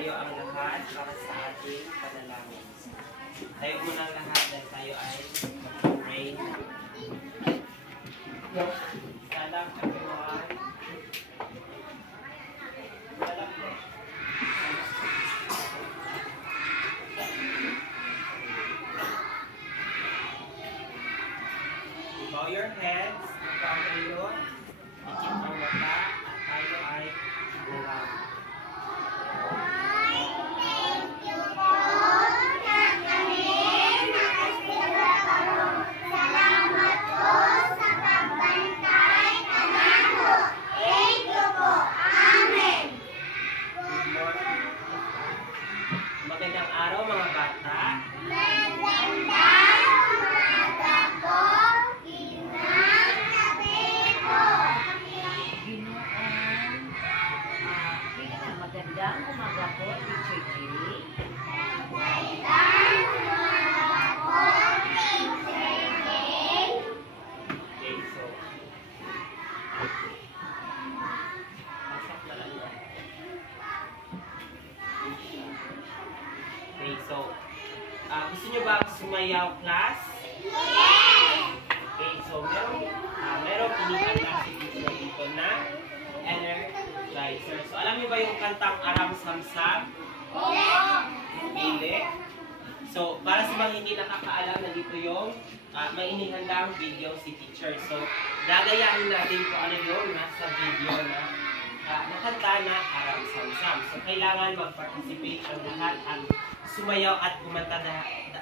tumayo ang lahat para sa ating panalangin. Tayo muna ang lahat dahil tayo ay mag-pray. Stand up everyone. Stand up. Bow your heads. Ito ang ulo. Ikip ang mata. At tayo ay buwan. Magandang araw mga bata. Magandang umaga po, Teacher G. Okay, so gusto nyo ba sumayaw, class? Okay, so meron pinipala si teacher dito na Energizer. So alam nyo ba yung kantang Aram Samsam? Hindi. So para sa mga hindi nakakaalam, nandito yung may inihandang video si teacher. So gagayahin natin kung ano yung nasa video na nakanta na Aram Samsam. So kailangan mag-participate ang lahat at sumayaw at kumanta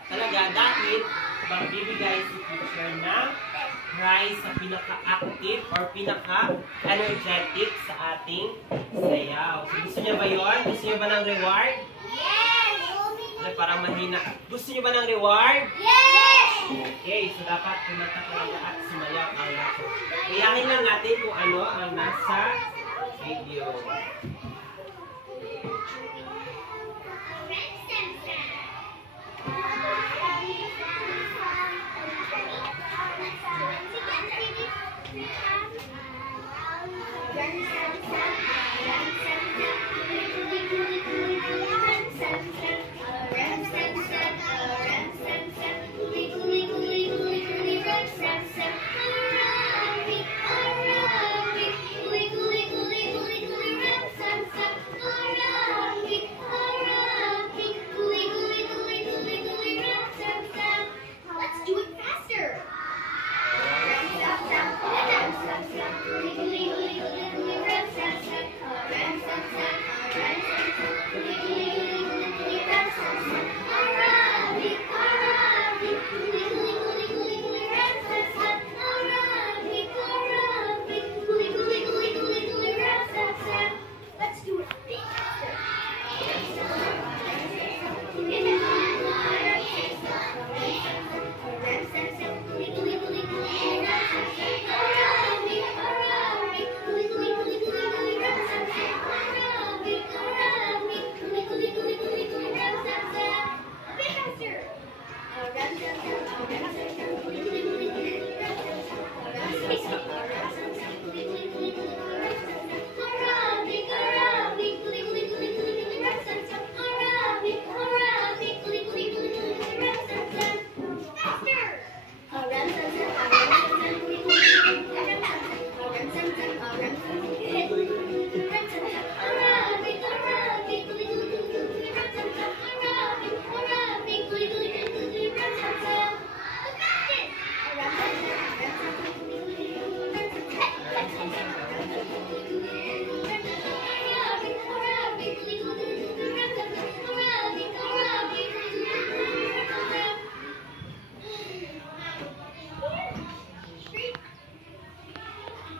talaga dahil magbibigay si teacher ng prize sa pinaka-active or pinaka-energetic sa ating sayaw. So, gusto niyo ba yun? Gusto niyo ba ng reward? Yes! Ay, parang mahina. Gusto niyo ba ng reward? Yes! Okay, so dapat kumanta talaga at sumayaw ang lahat. Iyahin lang natin kung ano ang nasa video.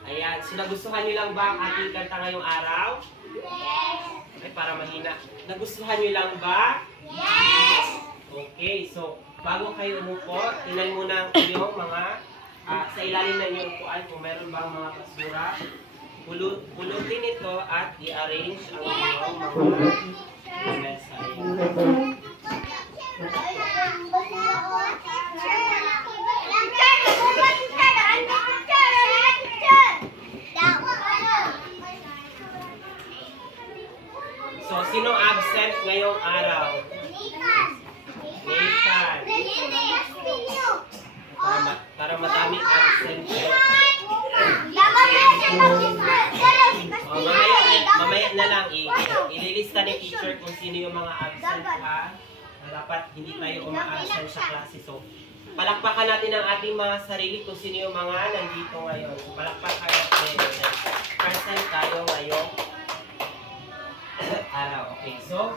Ayan, so nagustuhan nyo lang ba ang ating kanta ngayong araw? Yes! Ay, para mahina. Nagustuhan nyo lang ba? Yes! Okay, so bago kayo umupo, tingnan muna yung mga sa ilalim na inyong upuan kung meron bang mga basura. Pulutin ito at i-arrange ang inyong mga mesa. So, sino absent ngayong araw? Nathan. Para madaming absent. Mamaya na lang ililista ni teacher kung sino yung mga absent ha. Dapat hindi tayo uma-absent sa klase. So, palakpakan natin ang ating mga sarili kung sino yung mga nandito ngayon. So, palakpakan natin. Present tayo ngayong araw. Okay, so,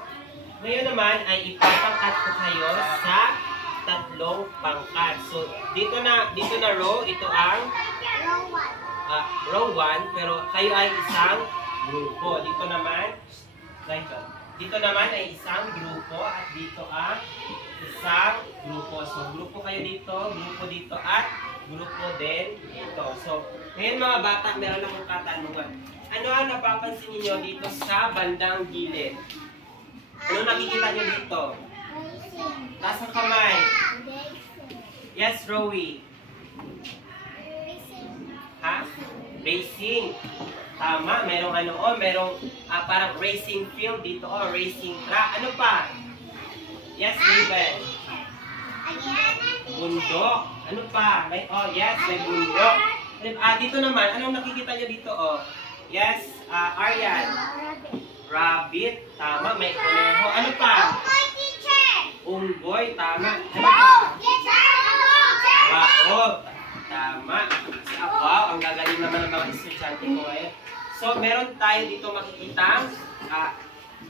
ngayon naman ay ipapangkat ko kayo sa tatlong pangkat. So, dito na row, ito ang row 1, pero kayo ay isang grupo. Dito naman ay isang grupo at dito ang isang grupo. So, grupo kayo dito, grupo dito at grupo din dito. So, ngayon mga bata, meron akong katanungan. Ano ang napapansin niyo dito sa bandang gilid? Ano nakikita niyo dito? Taas ang kamay. Yes, Rowie. Ha? Racing. Tama, merong merong parang racing field dito, racing track. Ano pa? Yes, David. Bundok. Ano pa? Yes, may bundok. Dito naman, anong nakikita niyo dito, Yes, Aryan. Rabbit. Tama, may kuneho. Ano pa? Unggoy. Tama. Ano pa? Wow. Tama. Wow, ang gagaling naman ng mga estudyante ko ngayon. So, meron tayo dito makikita.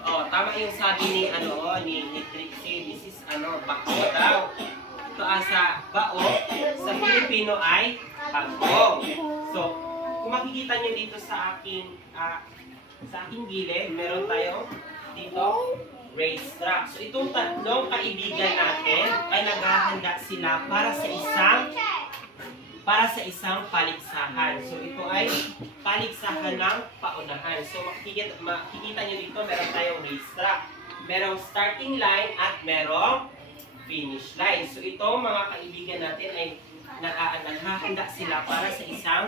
Tama yung sabi ni Trixie. This is bako daw. Ito sa bao, sa Filipino ay bagong. So, kung makikita nyo dito sa aking gilid, meron tayo dito racetrack. So, itong tatlong kaibigan natin ay naghahanda sila para sa isang paligsahan. So, ito ay paligsahan ng paunahan. So, makikita nyo dito, meron tayong racetrack. Merong starting line at merong finish line. So, itong mga kaibigan natin ay naghahanda sila para sa isang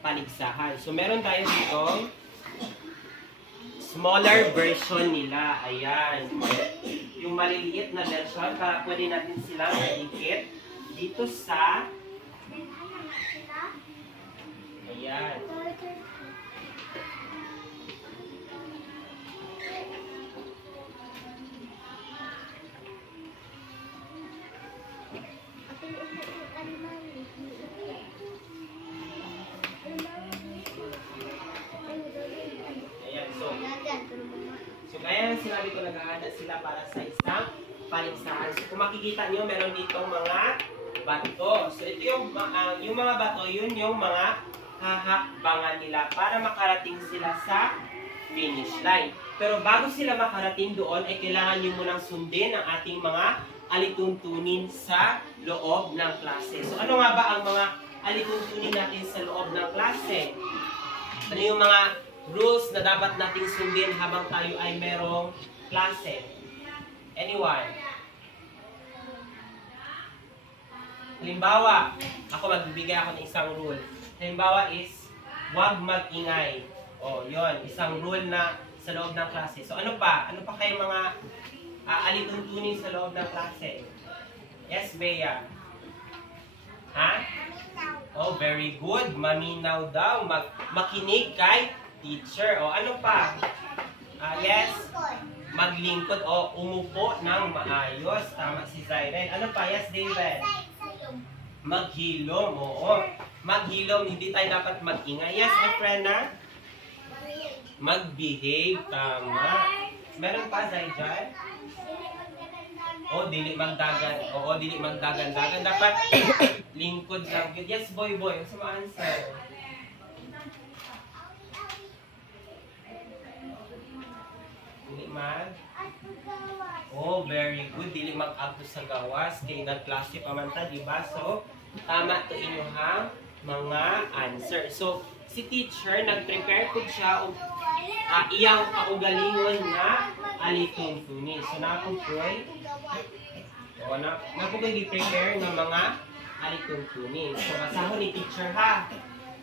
paligsahan. So, meron tayo dito smaller version nila. Ayan. Yung maliliit na version para pwede natin silang idikit dito sa ayan. So, kaya sinabi ko naghahanda sila para sa isang paligsahan. So, kung makikita nyo, meron ditong mga bato. So, ito yung mga bato, yun yung mga hahakbangan nila para makarating sila sa finish line. Pero bago sila makarating doon, ay kailangan nyo munang sundin ang ating mga alituntunin sa loob ng klase. So, ano nga ba ang mga alituntunin natin sa loob ng klase? Ano yung mga rules na dapat nating sundin habang tayo ay merong klase? Anyone? Halimbawa, ako magbibigay ako ng isang rule. Halimbawa is, huwag mag-ingay. Yon, isang rule na sa loob ng klase. So ano pa? Ano pa kayo mga alituntunin sa loob ng klase? Yes, Bea? Ha? Oh, very good. Maminaw daw. Makinig kay teacher. Ano pa? Yes. Maglingkod o umupo ng maayos. Tama si Zyren. Ano pa? Yes, David. Maghilom. Oo. Maghilom. Hindi tayo dapat mag-ingay. Yes, Efrena. Mag-behave. Tama. Meron pa, Zyjan? Dili magdagan. Oo, dili magdagan-dagan. Dapat lingkod lang. Yes, boy. Ano sa answer? Dili mag? Very good. Dili mag-agto sa gawas. Kaya nag-klase pa man ta, diba? So, tama to inyong mga answer. So, si teacher, nag-prepare po siya iyang kaugalingon na alituntunin. So, nakupoy. Nakupoy i-prepare ng mga alituntunin. So, masahon ni teacher ha.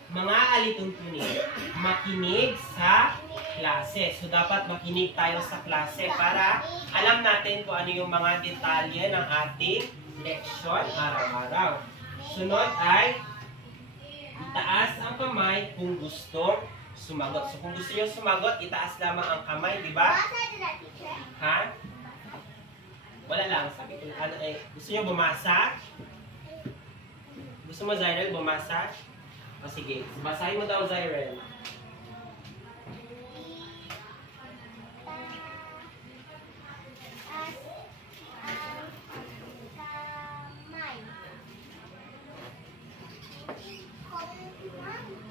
mga alituntunin, makinig sa klase. So, dapat makinig tayo sa klase para alam natin kung ano yung mga detalye ng ating leksyon araw-araw. Sunod ay itaas ang kamay kung gusto sumagot. So, kung gusto nyo sumagot, itaas lamang ang kamay, di ba? Ha? Wala lang. Sabi ko, ano, gusto nyo bumasa? Gusto mo, Zyrel, bumasa? O sige, basahin mo daw, Zyrel.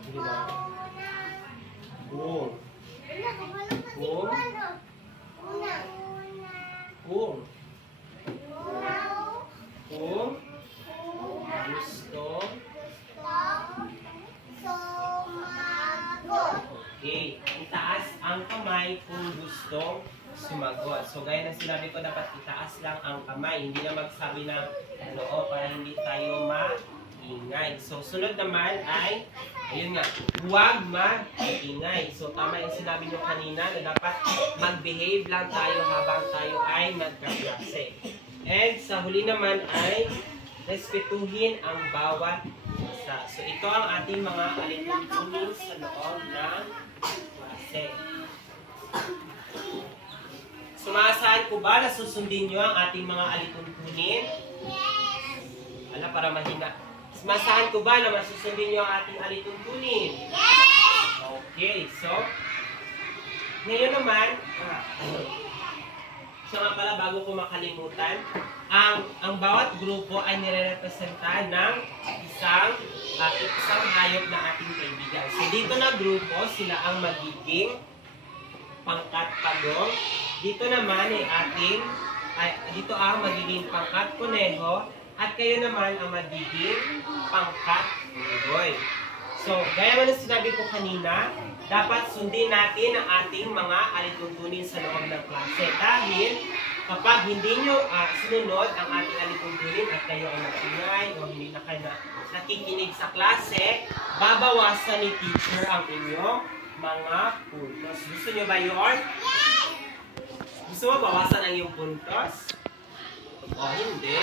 Sige na. Kung. Kung. Kung. Gusto. Okay. Itaas ang kamay kung gusto sumagot. So, gaya ng sinabi ko, dapat itaas lang ang kamay. Hindi na magsabi ng noo para hindi tayo maingay. So, sunod naman ay, ayun nga, huwag maingay. So, tama yung sinabi nyo kanina na dapat mag-behave lang tayo habang tayo ay magkaklase. And sa huli naman ay respetuhin ang bawat isa. So, ito ang ating mga alituntunin sa loob ng klase. Sumasahan ko ba na susundin nyo ang ating mga alituntunin? Ala, para mahina. Sumasahan ko ba na masusundin nyo ang ating alituntunin? Okay, so, ngayon naman, so nga pala, bago ko makalimutan, ang bawat grupo ay nire-representa ng isang hayop na ating kaibigan. So dito na grupo, sila ang magiging pangkat pagong. Dito naman dito ang magiging pangkat kuneho. At kayo naman ang magiging pangkat unggoy. So, gaya mo na sinabi ko kanina, dapat sundin natin ang ating mga alituntunin sa loob ng klase. Dahil kapag hindi nyo sinunod ang ating alituntunin at kayo ay nag-ingay o hindi na kayo nakikinig sa klase, babawasan ni teacher ang inyong mga puntos. Gusto nyo ba yun? Gusto mo bawasan ang iyong puntos? O hindi.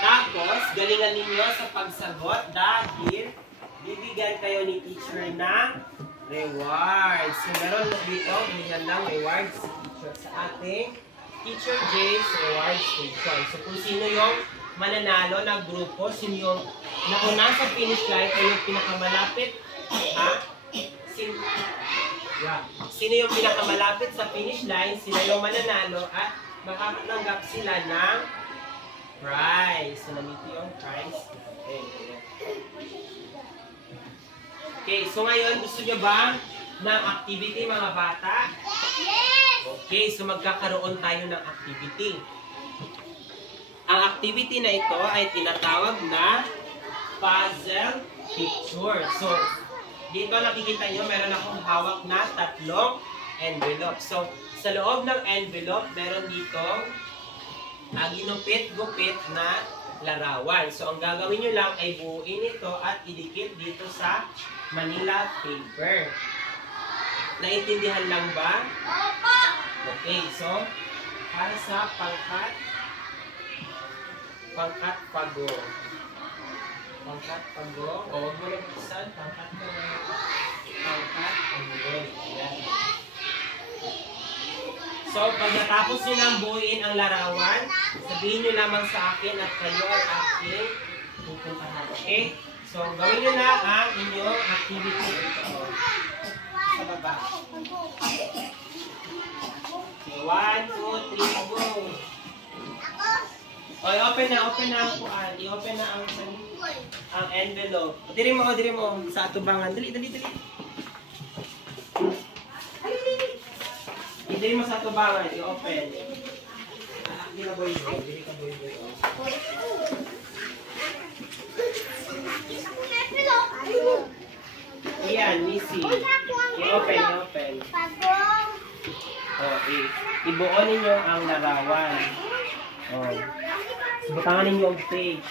Tapos, galingan ninyo sa pagsagot dahil bibigyan kayo ni teacher ng rewards. So, meron dito, binigandang rewards si teacher sa ating Teacher J's Rewards Station. So, kung sino yung mananalo na grupo, sino yung nauna sa finish line o yung pinakamalapit, sino yung pinakamalapit sa finish line, sila yung mananalo at makakatanggap sila ng prize. So, nandito yung prize. Okay, so ngayon, gusto nyo ba ng activity, mga bata? Yes! Okay, so magkakaroon tayo ng activity. Ang activity na ito ay tinatawag na puzzle picture. So, dito nakikita nyo, meron akong hawak na 3 envelope. So, sa loob ng envelope, meron dito ginupit-gupit na larawan. So, ang gagawin nyo lang ay buuin ito at idikit dito sa Manila paper. Naintindihan lang ba? Opo! Okay, so, para sa pangkat pago. Pangkat pago. O, huwag mo lang pisan. Pangkat pago. Yan. So, pag natapos nyo nang buuin ang larawan, sabihin nyo lamang sa akin at kayo ay aking pupuntahan. Okay? So, gawin nyo na ang inyong activity ito. Sa baba. Okay, 1, 2, 3, go! O, i-open na ang kuan. I-open na ang envelope. Diri mo. Sa atubangan. Dali. Dili mo sa tubangan, i-open. Dili ka boy. Iyan, Missy. I-open. O, ibuo ninyo ang larawan. O, subutangan ninyo ang page.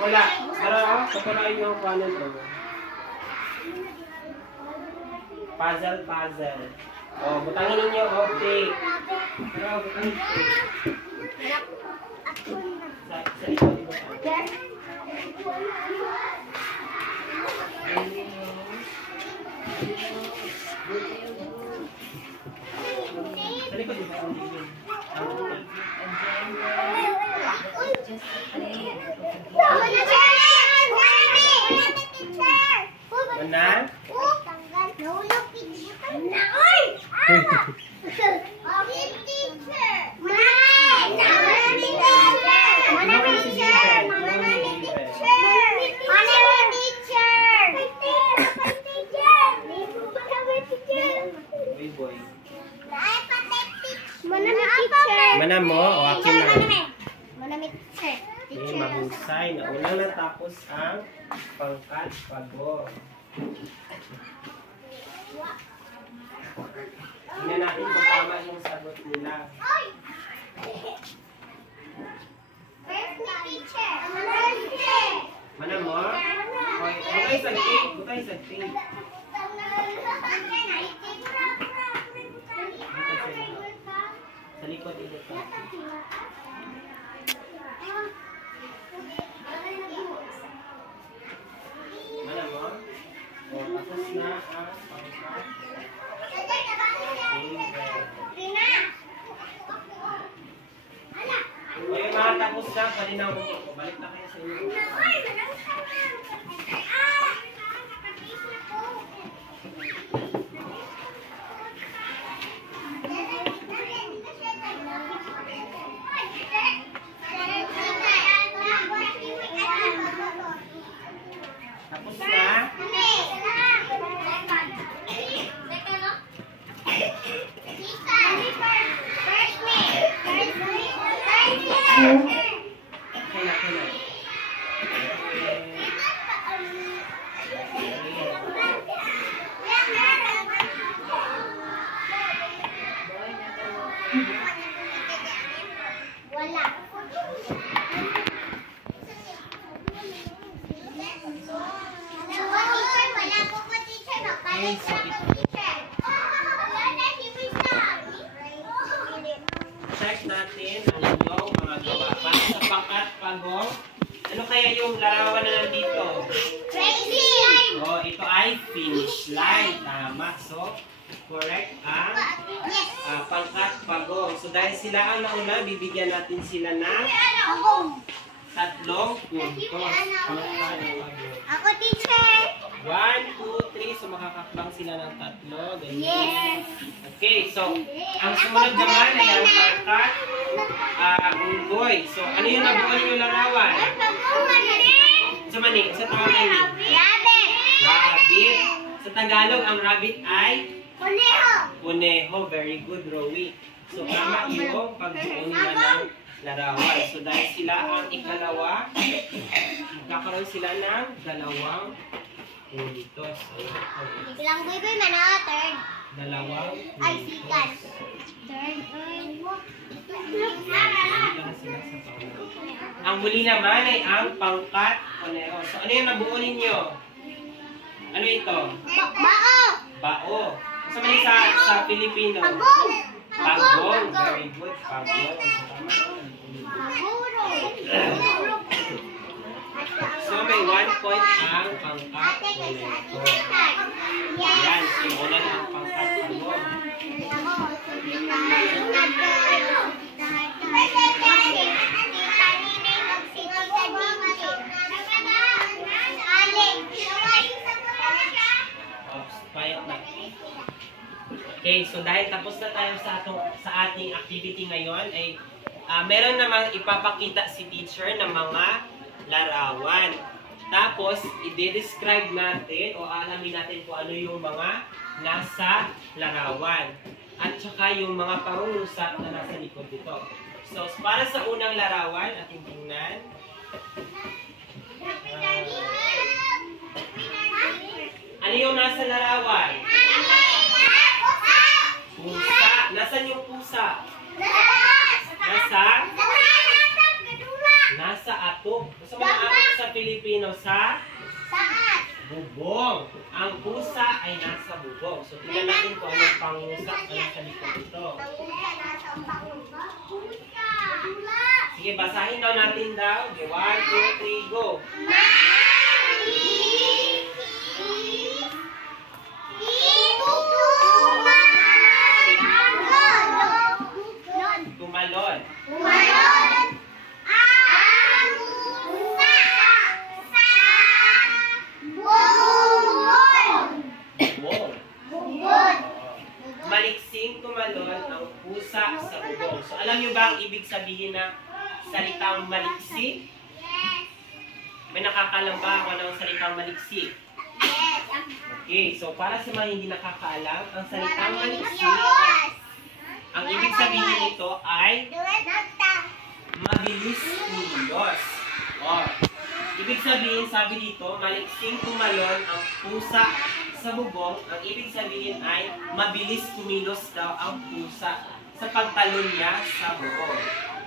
Wala. Tara, paturain nyo kung ano to. Puzzle. O, butangin ninyo. Okay. Tara, butangin ninyo. Sa ikaw, di ba? Sa likod, di ba? Mana? Mana mo? O akin na. Okay, mahusay. Nauna natapos ang pangkat pagod. Tingnan natin kung tama yung sagot nila. Mana mo? Okay, butay sa tape. Sa likod dito. Mana mo? O, tapos na ang pangkat. O, yung mga tapos na, palinaw mo. Balik na kayo sa inyo. Tapos na. Check natin ang inyong mga gawa. Para sa pangkat pagong, ano kaya yung larawan na nandito? Oh, ito ay finish line. Tama. So, correct ang pangkat pagong. So, dahil sila ang nauna, bibigyan natin sila ng 3 puntos. Ako, teacher. 1, 2, 3. So, makakakbang sila ng 3. Ganyan. Yes. Okay, so, ang sumunod naman ay ang pangkat unggoy. So, ano yung nabuo niyo larawan? So, mani, sa tawagan niyo? Rabbit. Sa Tagalog, ang rabbit ay? Kuneho. Very good, Rowie. So, tama yung pagbuo nila ng larawan. So, dahil sila ang ikalawa, magkakaroon sila ng 2 puntos. Ilang boy mana? Third. 2 Ay, sikat. puntos. Third. Ang muli naman ay ang pangkat kuneho. So, ano yung nabuo ninyo? Ano ito? Bao. Bao. So, mali sa Pilipino? Pagong. Pagong. Very good. Pagong. Tama. So, may 1 point ang pangkat kuneho. Yan. Simula na ang pangkat pagong. Okay, so dahil tapos na tayo sa ating activity ngayon, ay meron namang ipapakita si teacher ng mga larawan. Tapos, i-describe natin o alamin natin kung ano yung mga nasa larawan. At saka yung mga pangungusap na nasa likod dito. So, para sa unang larawan, ating tingnan. Ano yung nasa larawan? Pusa. Nasaan yung pusa? Nasa sa atok. So, mga atok sa Pilipino sa Saan? bubong. Ang pusa ay nasa bubong. So, tingnan natin kung anong pangusap ay sa likod ito. Sige, basahin daw natin daw. Okay, 1, 2, 3, go. Tumalon. Bubong. Maliksing tumalon ang pusa sa bubong. So, alam niyo ba ang ibig sabihin na salitang maliksi? May nakakalam ba ako ng salitang maliksi? Okay, so para sa mga hindi nakakaalam, ang salitang maliksi, ang ibig sabihin nito ay mabilis kumilos. Or, ibig sabihin, sabi dito, maliksing tumalon ang pusa sa bubong. Ang ibig sabihin ay mabilis kumilos daw ang pusa sa pagtalon niya sa bubong.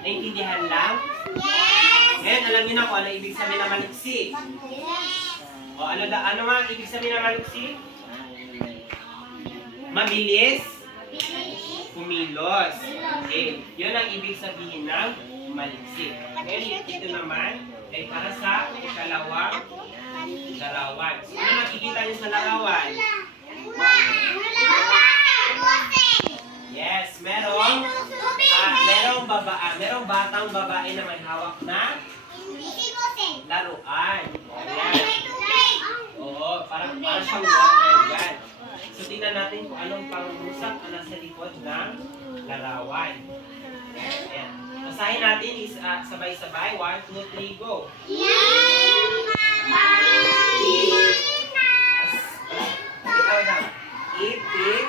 Naintindihan lang? Ngayon, alam niyo na kung ano ibig sabihin ng maliksi. O, ano nga ang ibig sabihin ng maliksi? Mabilis kumilos. Okay. Yun ang ibig sabihin ng maliksi. Ngayon, ito naman ay para sa ikalawang larawan. So, ano nakikita niyo sa larawan? Yes, merong batang babae na may hawak na laruan. Ayan. Oo, parang siyang water yan. So, tingnan natin kung anong pangusap na nasa likod ng larawan. Ayan. Basahin natin sabay-sabay. 1, 2, 3, go. Ipit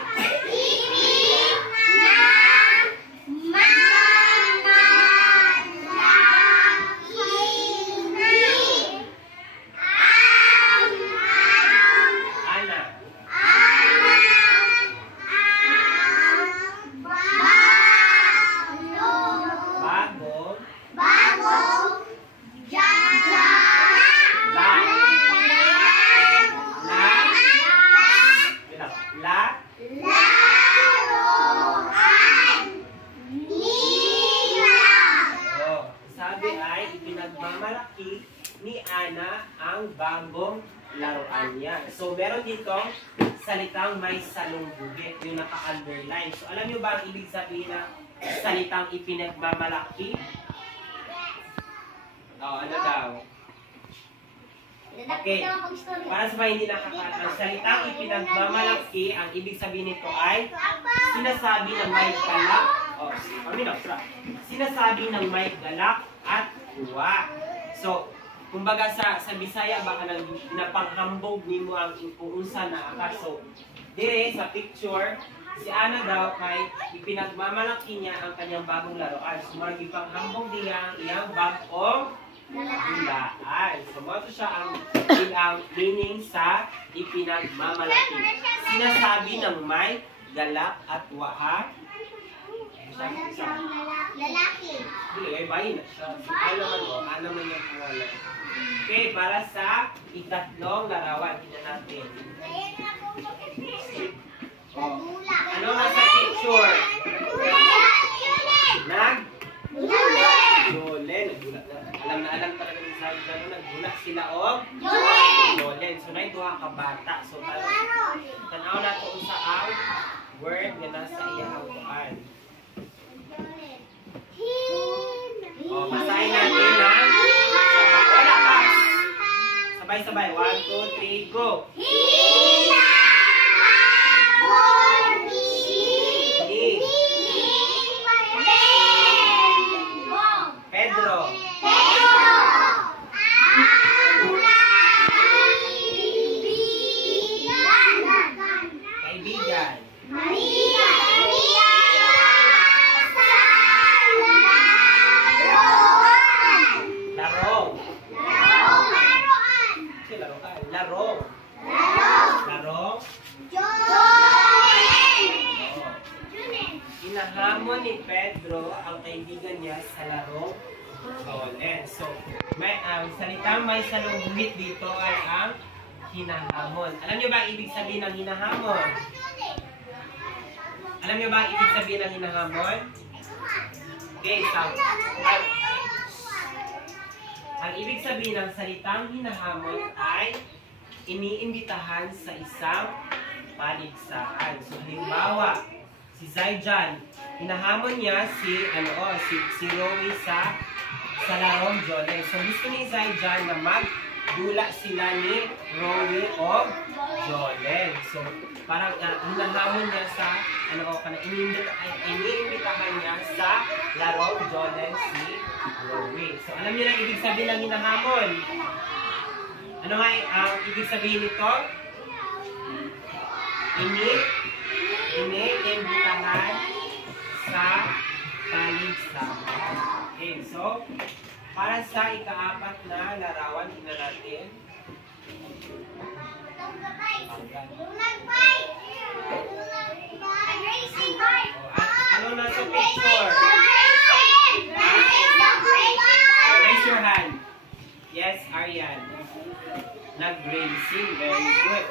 ipinagmamalaki ni Ana ang bagong laruan niya. So, meron ditong salitang may salungbugit, yung naka-underline. So, alam niyo ba ang ibig sabihin na salitang ipinagmamalaki? Ano daw? Okay. Para sa mga hindi nakakaalam, ang salitang ipinagmamalaki, ang ibig sabihin nito ay sinasabi ng may galak. Sinasabi ng may galak at tuwa. So, kumbaga sa Bisaya, baka nang pinapanghambog nimo ang ipuunsa na aka. So, dire sa picture, si Ana daw kay ipinagmamalaki niya ang kanyang bagong laruan. So, magipanghambog niya ang iyang bagong hulaan. So, mato siya ang meaning sa ipinagmamalaki. Sinasabi ng may galak at tuwa. Lalaki. Ay, bayi na siya. Ano naman yung pangalan. Okay, para sa ikatlong larawan, tingnan natin. Ano nga sa picture? Jolen. Alam talaga ng sabi gano'n, nagbulat sila o Jolen. So, naituha ka bata. So, tanaw na ito sa ang word na nasa iyang buwan. Basahin natin na wala pa. Sabay-sabay. 1, 2, 3, go. Pedro. Kaibigan. Larong. Hinahamon ni Pedro ang kaibigan niya sa larong Jolen. So, may salitang may salungit dito ay ang hinahamon. Alam niyo ba ang ibig sabihin ng hinahamon? Alam niyo ba ang ibig sabihin ng hinahamon? Okay, so, ang ibig sabihin ng salitang hinahamon ay iniimbitahan sa isang paligsahan. So, halimbawa, si Zaijan, hinahamon niya si Rowie sa larong Jolen. So, gusto ni Zaijan na magdula sila ni Rowie o Jolen. So, parang hinahamon niya sa, iniimbitahan niya sa larong Jolen si Rowie. So, alam niyo na ibig sabihin ng hinahamon? Ano nga ang ibig sabihin nito? Iniimbitahan sa paligsahan. Okay, so, para sa ika-4 na larawan, tingnan natin. Ano na sa picture? Raise your hand. Yes, Aryan. Nag-racing. Very good.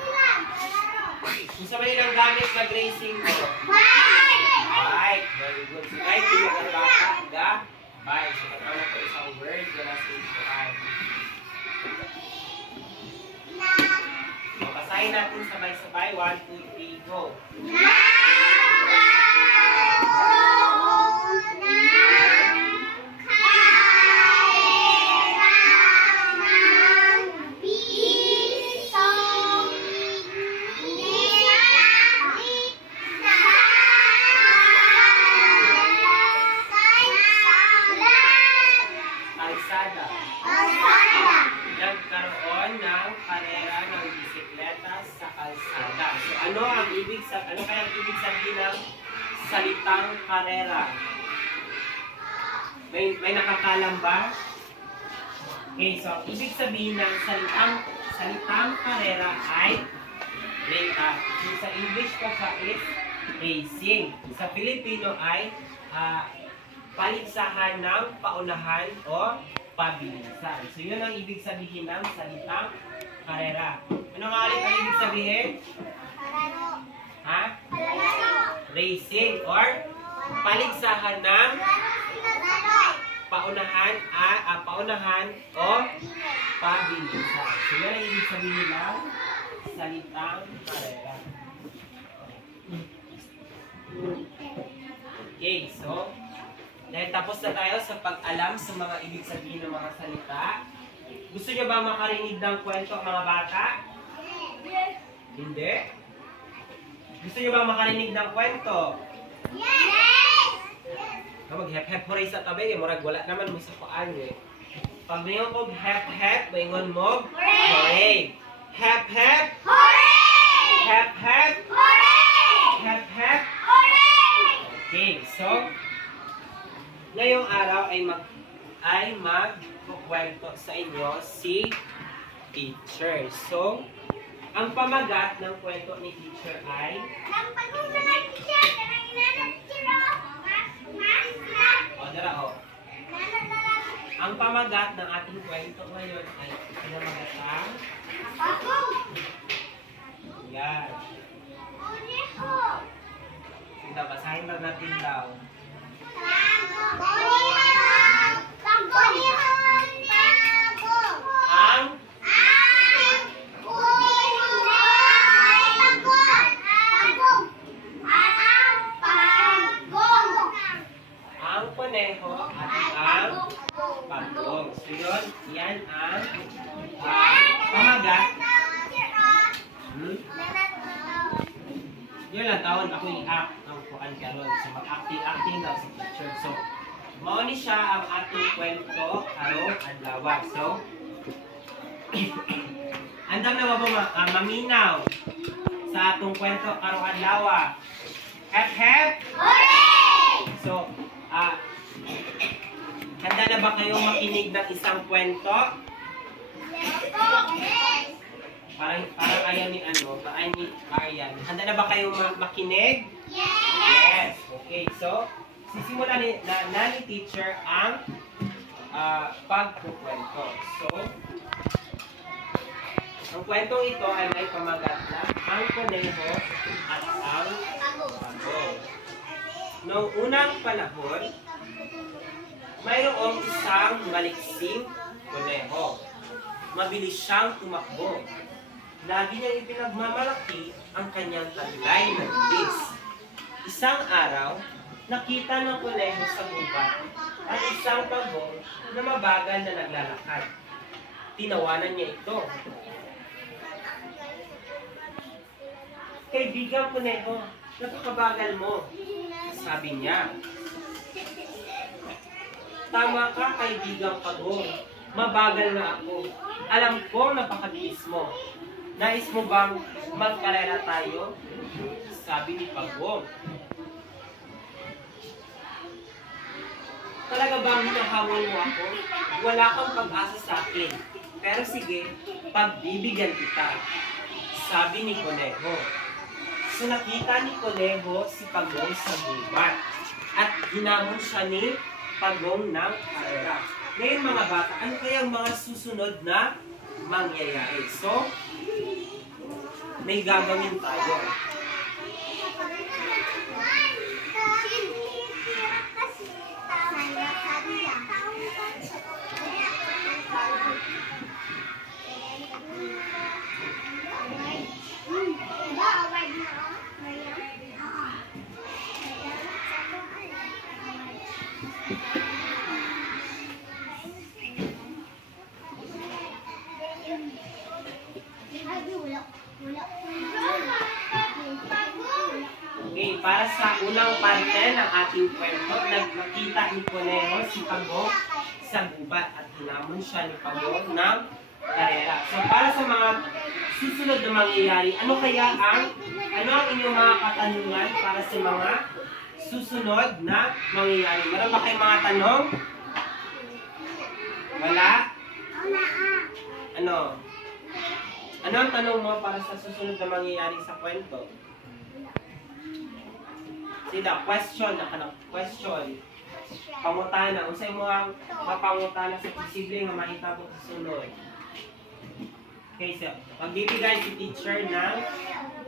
Kung sa manilang gamit nag-racing mo? Bike. Very good. So, kahit pinag bata, bike. So, katawag ko isang word na nasa picture. So, basahin natin sabay-sabay. 1, 2, 3, go. Nagkaroon ng karera ng bisikleta sa kalsada. So, ano kaya ang ibig sabihin ng salitang karera? May nakakalam ba? Okay, so ibig sabihin ng salitang karera ay sa English ko sa is racing. Sa Filipino ay paligsahan ng paunahan o pabilisan. So, yun ang ibig sabihin ng salitang karera. Ano nga ulit ang ibig sabihin? Ha? Racing or paligsahan ng paunahan o pabilisan. So, yun ang ibig sabihin ng salitang karera. Okay, so, dahil tapos na tayo sa pag-alam sa mga ibig sabihin ng mga salita. Gusto nyo ba makarinig ng kwento mga bata? Yes. Hindi? Gusto nyo ba makarinig ng kwento? Yes! Mag-hep-hep horay sa tabi. Murag wala naman mo sa paan eh. Pag ngayon kong hep-hep, maingon mo, hooray! Hep-hep! Hooray! Hep-hep! Hooray! Hep-hep! Hooray! Okay, so, ngayong araw ay magkukwento sa inyo si teacher. So, ang pamagat ng kwento ni teacher ay ang pamagat ng ating kwento ngayon ay pinamagatang yan. Sige, basahin lang natin daw. Ang koneho at ang pagong. So yun, yan ang pamagat. Yun lang, tawag ako i-act ang kuan karon. So mag-acting daw sa teacher. So, mauni siya ang ating kwento karong adlaw. So, andam na ba maminaw sa atong kwento karong adlaw? Hep-hep! Hooray! So, handa na ba kayo makinig ng isang kwento? Yes! Parang ayaw ni Aryan. Handa na ba kayo makinig? Yes! Yes! Okay, so, sisimulan ni teacher ang pagkukwento. So, ang kwentong ito ay may pamagat na ang kuneho at ang pagong. Noong unang panahon, mayroong isang maliksing kuneho. Mabilis siyang tumakbo. Lagi niyang ipinagmamalaki ang kanyang taglay na bilis. Isang araw, nakita ng kuneho sa gubat ang isang pagong na mabagal na naglalakad. Tinawanan niya ito. Kaibigang kuneho, napakabagal mo, sabi niya. Tama ka, kaibigang pagong. Mabagal na ako. Alam kong napakabilis mo. Nais mo bang magkarera tayo? Sabi ni Pagong. Talaga bang hinahamon mo ako? Wala kang pag-asa sa akin. Pero sige, pagbibigyan kita. Sabi ni Kuneho. So nakita ni Kuneho si Pagong sa gubat. At hinamon siya ni Pagong ng karera. Ngayon mga bata, ano kayang mga susunod na mangyayari? So, may gagawin tayo. Okay, para sa unang parte ng ating kwento, nakita ni Kuneho si Pagong sa gubat at hinamon siya ni Pagong ng karera. So para sa mga susunod na mangyayari, ano ang inyong mga katanungan para sa mga susunod na mangyayari? Meron ba kayong mga tanong? Wala? Ano? Ano ang tanong mo para sa susunod na mangyayari sa kwento? Sida, question na ka ng question. Pangutana. Unsay mo ang mapangutana sa posible nga mahitabo sa sunod. Okay, so, magbibigay si teacher ng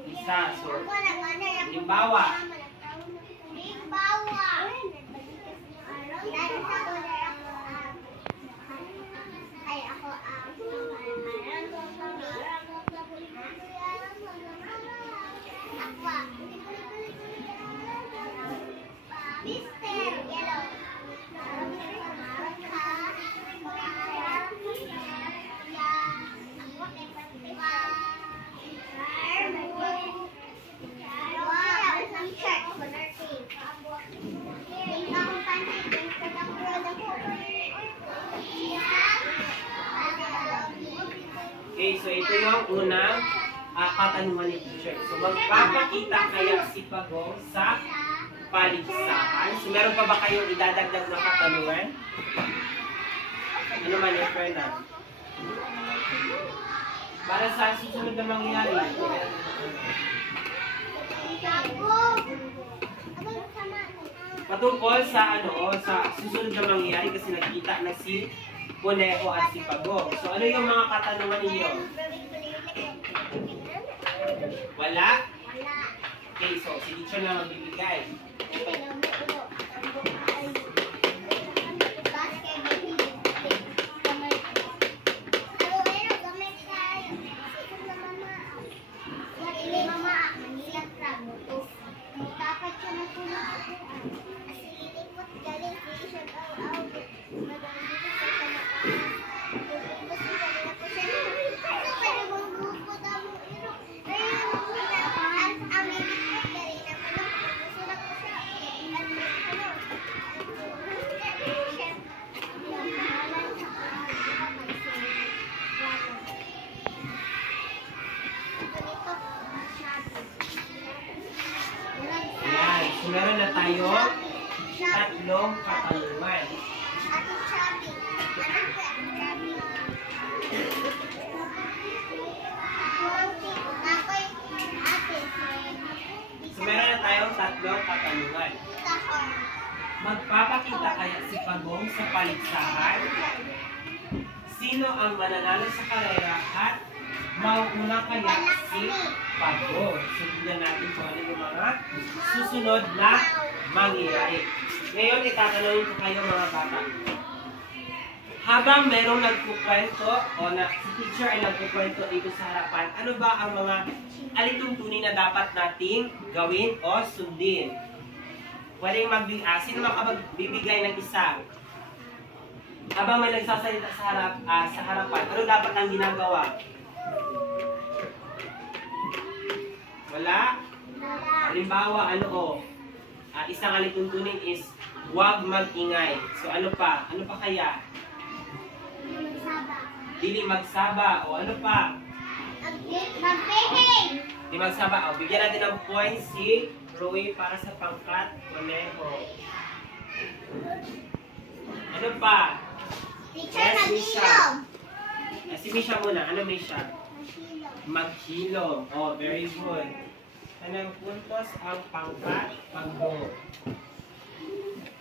isa. So, limbawa. Okay, so ito yung unang katanungan ni teacher. So magpapakita kaya si Pagong sa paligsahan. So meron pa ba kayong idadagdag na katanungan? Ano man yung Fernan? Para sa susunod na mangyayari. Patungkol sa sa susunod na mangyayari kasi nakita na si Kuneho at si Pagong. So ano yung mga katanungan ninyo? Wala? Okay, so si teacher na magbibigay. So, meron na tayo tatlong katanungan. So, meron na tayong tatlong katanungan. Magpapakita kaya si Pagong sa paligsahan? Sino ang mananalo sa karera at mauuna kaya si Pagong? Sundan natin kung ano yung mga susunod na mangyayari. Ngayon, itatanungin ko kayo mga bata. Habang merong nagkukwento o si teacher ay nagkukwento dito sa harapan, ano ba ang mga alituntunin na dapat nating gawin o sundin? Pwedeng sino makapagbibigay ng isa? Habang may nagsasalita sa harapan, ano dapat ang ginagawa? Wala? Halimbawa, isang alituntunin is huwag mag-ingay. So ano pa? Ano pa kaya? Dili magsaba. O ano pa? Mag-behave. Di magsaba. O, bigyan natin ng points si Roy para sa pangkat Conejo. Ano pa? Teacher, Yes, Misha. mag-ilong. Si Misha muna. Ano Misha? Maghilom. Oh, very good. Anong puntos ang pangkat Pagong?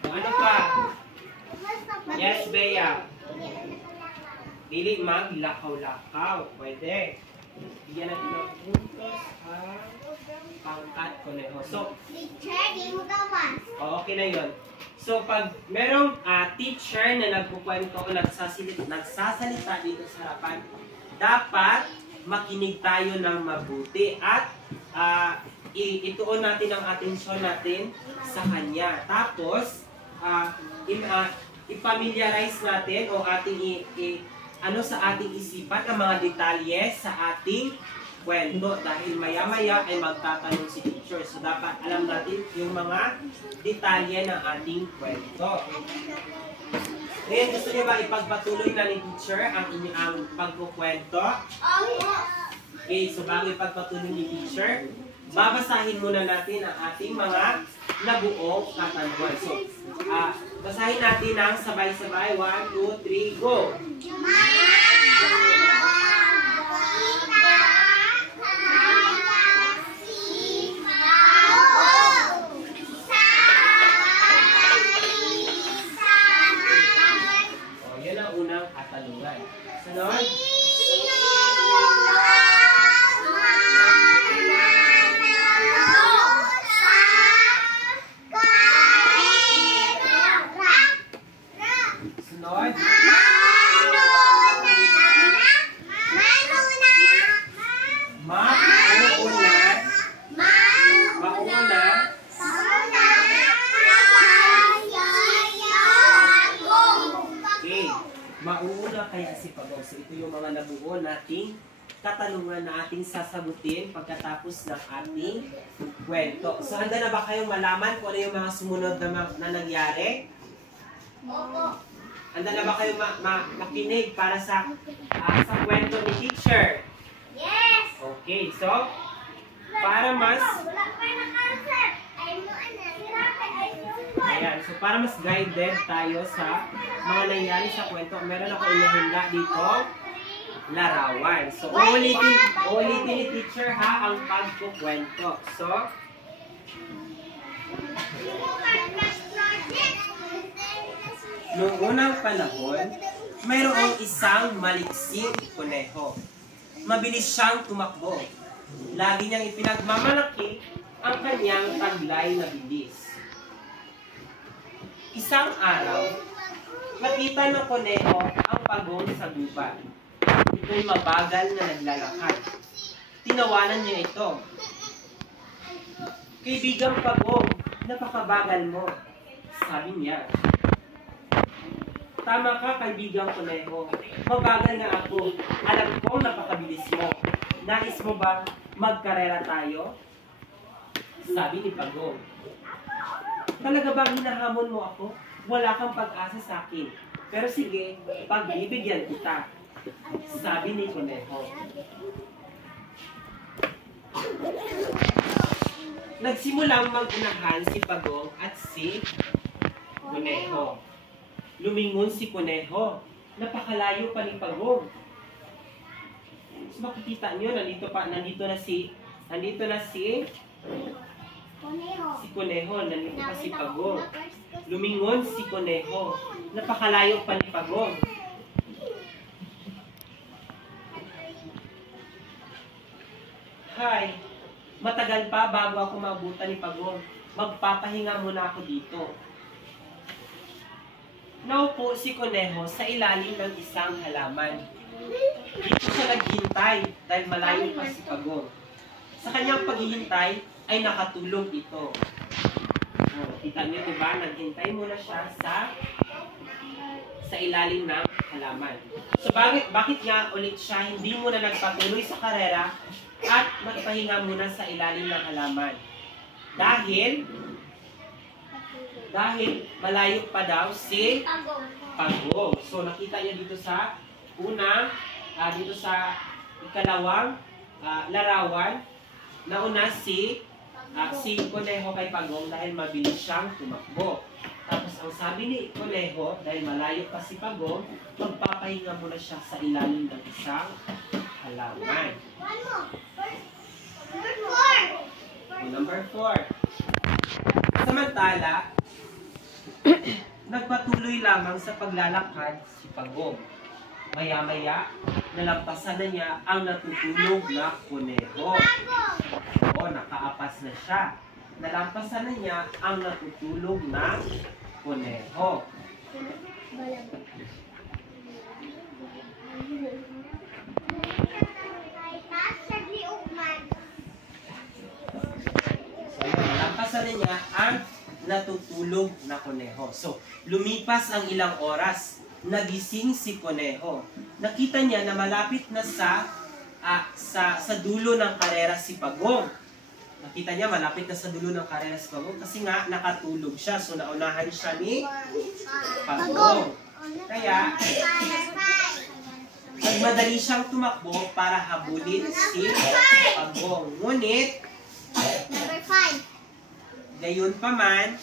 Ano pa? Yes, Bea. Dili maglakaw-lakaw. Pwede. Bigyan natin ng puntos ang pangkat Conejo. So, Teacher, di mo gawas. okay na yun. So, pag merong teacher na nagkukwento o nagsasalita dito sa harapan, dapat makinig tayo ng mabuti at ituon natin ang atensyon natin sa kanya. Tapos, i-familiarize natin o ating sa ating isipan ang mga detalye sa ating kwento dahil maya-maya ay magtatanong si teacher. So, dapat alam natin yung mga detalye ng ating kwento. Ngayon, gusto niyo ba ipagpatuloy na ni teacher ang pagkukwento? Okay, so bago ipagpatuloy ni teacher, babasahin muna natin ang ating mga nabuong katanungan. So, basahin natin ng sabay-sabay. 1, 2, 3, go! O, yan ang unang katanungan. Sunod? Sunod? Okay. Mauuna kaya si Pagong. So ito yung mga nabuo nating katanungan na ating sasagutin pagkatapos ng ating kwento. So handa na ba kayong malaman kung ano yung mga sumunod na nangyari? Handa na ba kayong makinig para sa kwento ni teacher? Yes! Okay, so para mas para mas guided tayo sa mga nangyari sa kwento, meron ako inihanda dito larawan. So uulitin ni teacher ang pagkukwento. So noong unang panahon, mayroong isang maliksik kuneho. Mabilis siyang tumakbo. Lagi niyang ipinagmamalaki ang kanyang taglay na bilis. Isang araw, nakita ng kuneho ang Pagong sa gubat. Ito'y mabagal na naglalakad. Tinawanan niya ito. Kaibigang Pagong, napakabagal mo. Sabi niya. Tama ka, kaibigang kuneho. Mabagal na ako. Alam kong napakabilis mo. Nais mo ba magkarera tayo? Sabi ni Pagong. Talaga ba hinahamon mo ako? Wala kang pag-asa sa akin. Pero sige, pagbibigyan kita. Sabi ni kuneho. Nagsimulang mag-unahan si Pagong at si kuneho. Lumingon si kuneho. Napakalayo pa ni Pagong. So makikita niyo, nandito na si kuneho, nandito pa si Pagong. lumingon si Kuneho. Napakalayo pa ni Pagong. Hi, matagal pa bago ako mabutan ni Pagong. Magpapahinga muna ako dito. Naupo si Kuneho sa ilalim ng isang halaman. Dito siya naghintay dahil malayo pa si Pagong. Sa kanyang paghihintay ay nakatulog ito. Kita niyo, diba? Naghintay muna siya sa ilalim ng halaman. So bakit nga ulit siya hindi muna nagpatuloy sa karera at magpahinga muna sa ilalim ng halaman? Dahil malayo pa daw si Pagong. So nakita niya dito sa dito sa ikalawang larawan, nauna si Kuneho kay Pagong dahil mabilis siyang tumakbo. Tapos ang sabi ni Kuneho, dahil malayo pa si Pagong, magpapahinga muna siya sa ilalim ng isang halaman. Number 4. Samantala, nagpatuloy lamang sa paglalakad si Pagong. Maya-maya, nalampasan na niya ang natutulog na Kuneho. O, nakaapas na siya. Nalampasan na niya ang natutulog na Kuneho. Nalampasan na niya ang natutulog na Kuneho. So, lumipas ang ilang oras. Nagising si Kuneho. Nakita niya na malapit na sa dulo ng karera si Pagong. Nakita niya malapit na sa dulo ng karera si Pagong kasi nga nakatulog siya. So naunahan siya ni Pagong. Kaya nagmadali siyang tumakbo para habulin si Pagong. Ngunit gayon pa man,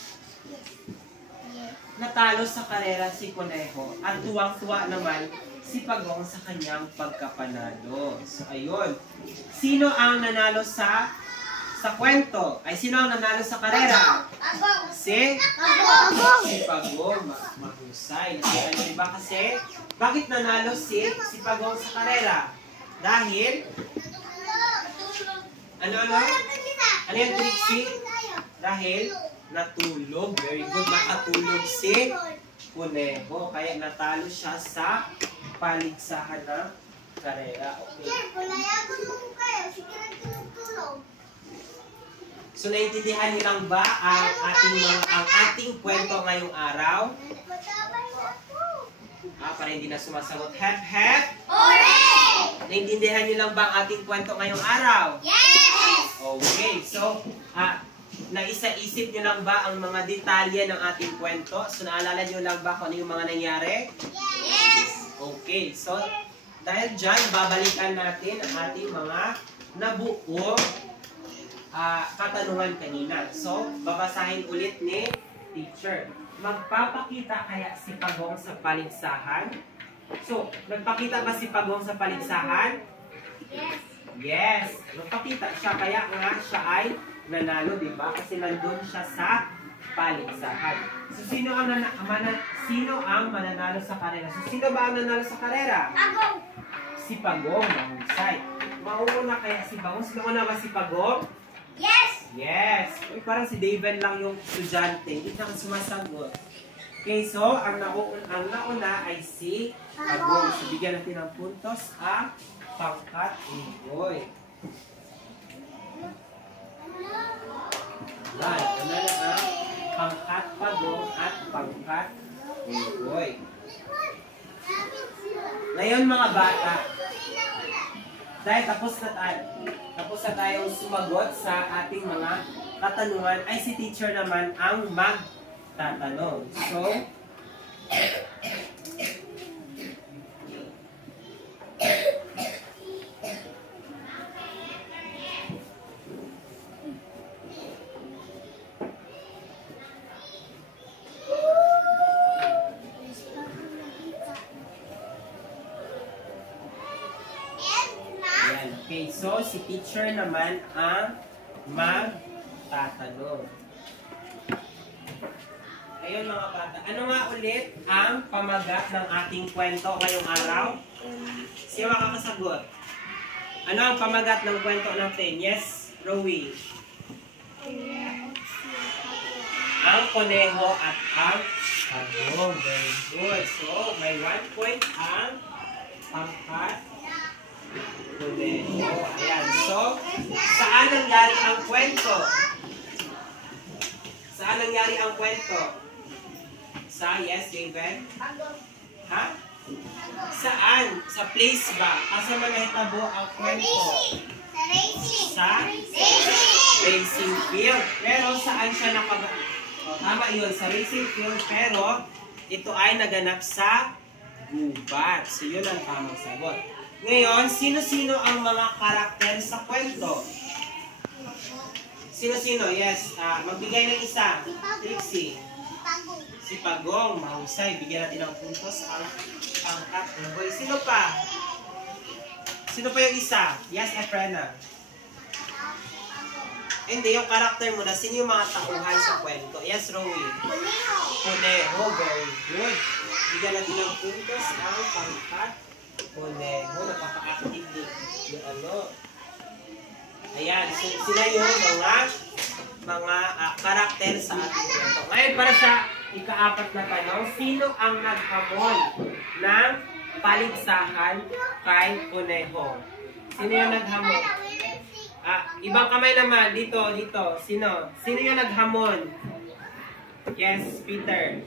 natalo sa karera si Kuneho at tuwang-tuwa naman si Pagong sa kanyang pagkapanalo. So, ayun. Sino ang nanalo sa kwento? Ay, sino ang nanalo sa karera? Si Pagong. Mahusay. Diba kasi? Bakit nanalo si Pagong sa karera? Dahil? Ano? Ano yung Trixie? Dahil natulog. Very good. Nakatulog si Kuneho. Kaya natalo siya sa paligsahan ng karera. Okay. So, naintindihan niyo lang ba ang ating kwento ngayong araw? Para hindi na sumasagot. Hep, hep! Hooray! Naintindihan niyo lang ba ang ating kwento ngayong araw? Yes! Okay. So, naisa-isip nyo lang ba ang mga detalye ng ating kwento? So, naalala nyo lang ba kung ano yung mga nangyari? Yes! Okay. So, dahil dyan, babalikan natin ang ating mga nabuong katanungan kanina. So, babasahin ulit ni teacher. Magpapakita kaya si Pagong sa paligsahan? So, nagpakita ba si Pagong sa paligsahan? Yes! Yes! Nagpakita siya, kaya nga siya ay nanalo, di ba? Kasi nandun siya sa paligsahan. So, sino ang mananalo sa karera? So, sino ba ang nanalo sa karera? Pagong! Si Pagong, mahusay. Mauna kaya si Pagong? Mauna ba si Pagong? Yes! Yes! Uy, parang si David lang yung estudyante. Hindi na sumasagot. Okay, so, ang nauna ay si Pagong. So, bigyan natin ng puntos ang pangkat Unggoy. Yan, ano na ang pangkat Pagong at pangkat Unggoy. Ngayon mga bata, dahil tapos na tayong sumagot sa ating mga katanungan, ay si teacher naman ang magtatanong. So, okay, so si teacher naman ang magtatanong. Okay, ayun mga bata. Ano nga ulit ang pamagat ng ating kwento ngayong araw? Sino makakasagot? Ano ang pamagat ng kwento natin? Yes, Rowie. Ang koneho at ang pagong. Very good. So, may 1 point ang pangkat koneho. Ayan. So, saan nangyari ang kwento? Saan nangyari ang kwento? Yes, David? Ha? Saan? Sa place ba? Asa man nahitabo ang kwento? Sa racing field. Pero saan siya tama yun, sa racing field. Pero ito ay naganap sa gubat. So yun ang tamang sagot. Ngayon, sino-sino ang mga karakter sa kwento? Sino-sino? Yes. Magbigay ng isa. Trixie. Si Pagong. Mahusay. Bigyan natin ng puntos ang pangkat. Sino pa? Sino pa yung isa? Yes, Efrena. Hindi, yung karakter mo na. Sino yung mga tauhan sa kwento? Yes, Rowie. Conejo. Very good. Bigyan natin ng puntos ang pangkat. Conejo. Napaka-active din. Yung ano. Ayan. So, sila yung mga karakter sa ating kwento. Ngayon, para sa ika-4 na tanong, sino ang naghamon ng paligsahan kay Conejo? Sino yung naghamon? Ibang kamay naman. Dito. Sino? Sino yung naghamon? Yes, Peter.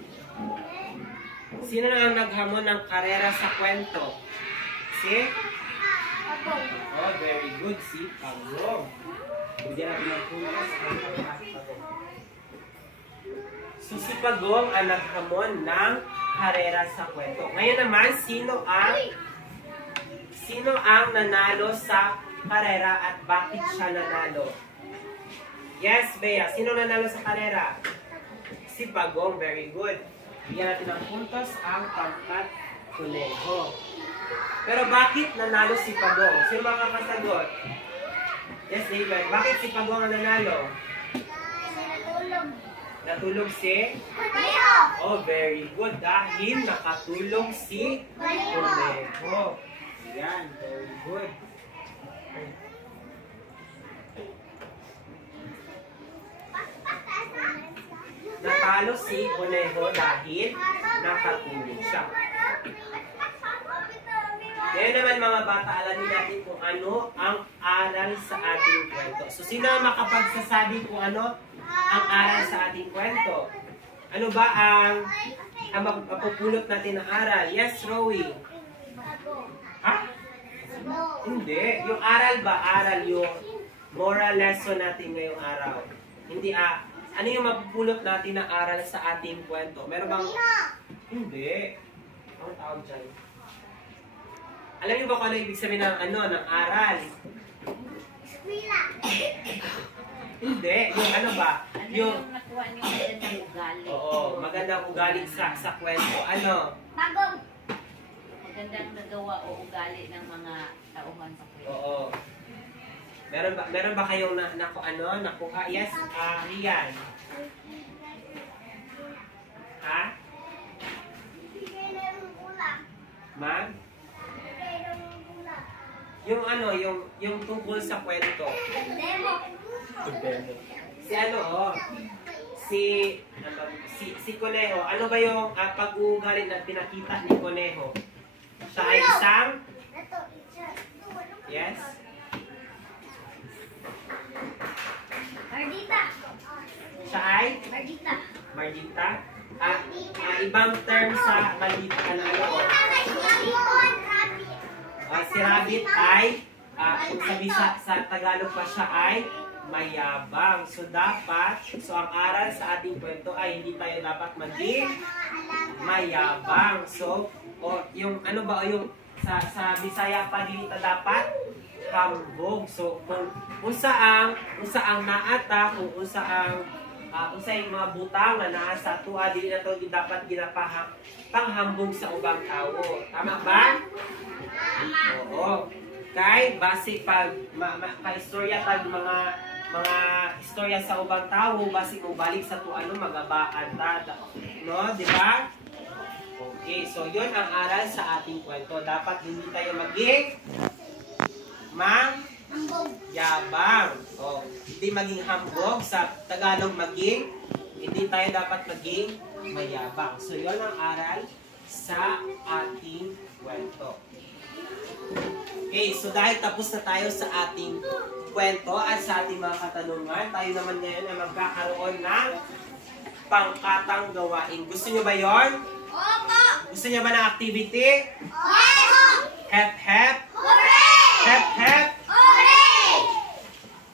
Sino ang naghamon ng karera sa kwento? Si? Pagong. Oh, very good. Si Pagong. Bigyan natin ng puntos ang Pagong. So, si Pagong ang naghamon ng karera sa kwento. Ngayon naman, sino ang nanalo sa karera at bakit siya nanalo? Yes, Bea. Sino nanalo sa karera? Si Pagong. Very good. Bigyan natin ng puntos ang pangkat Conejo. Pero bakit nanalo si Pagong? Sino makakasagot? Yes, David. Bakit si Pagong ang nanalo? Natulog si? Oh, very good. Dahil nakatulog si Conejo. Yan, very good. Natalo si Conejo dahil nakatulog siya. Ngayon naman mga bata, alamin natin kung ano ang aral sa ating kwento. So, sino ang makapagsasabi kung ano ang aral sa ating kwento? Ano ba ang mapupulot natin ng aral? Yes, Rowie. Ha? Hindi. Yung aral ba? Aral yung moral lesson natin ngayong araw. Hindi ano yung mapupulot natin ng aral sa ating kwento? Meron bang? Hindi. Ang tawag dyan. Alam niyo ba kung ano ibig sabihin ng aral? Hindi. Yung ano ba? Yung nakuha niyo magandang ugali. Oo, magandang ugali sa kwento. Ano? Pagong. Magandang nagawa o ugali ng mga tauhan sa kwento. Oo. Meron ba kayong nakuha? Yes, Rian. Ha? Mag? Yung tungkol sa kwento. Si Conejo, ano ba yung pag-uugali na pinakita ni Conejo? Siya ay isang? Yes? Mardita. Siya ay? Mardita. Mardita? Ibang term sa maldita ano? Si Rabbit ay, kung sabi sa Tagalog pa siya ay mayabang. So ang aral sa ating kwento ay hindi tayo dapat maging mayabang. So, yung sa Bisaya pa din dapat hambog. So, kung saang naata, kung yung mga butang na nasa tuwa, dili na ito dapat ginapahang panghambog sa ubang tao. Tama ba? Oo. Kay base pag kaistorya tag mga mga istorya sa ubang tao, basi mo balik sa tuano magabaan ta, no, di ba? Okay, so yun ang aral sa ating kwento. Dapat hindi tayo maging yabang. O, hindi maging hambog. Sa Tagalog maging, hindi tayo dapat maging mayabang. So yun ang aral sa ating kwento. Okay, so dahil tapos na tayo sa ating kwento at sa ating mga katanungan, tayo naman ngayon ay magkakaroon ng pangkatang gawain. Gusto nyo ba yon? Opo! Gusto nyo ba ng activity? Opo! Hep, hep. Hooray! Hep, hep. Hooray!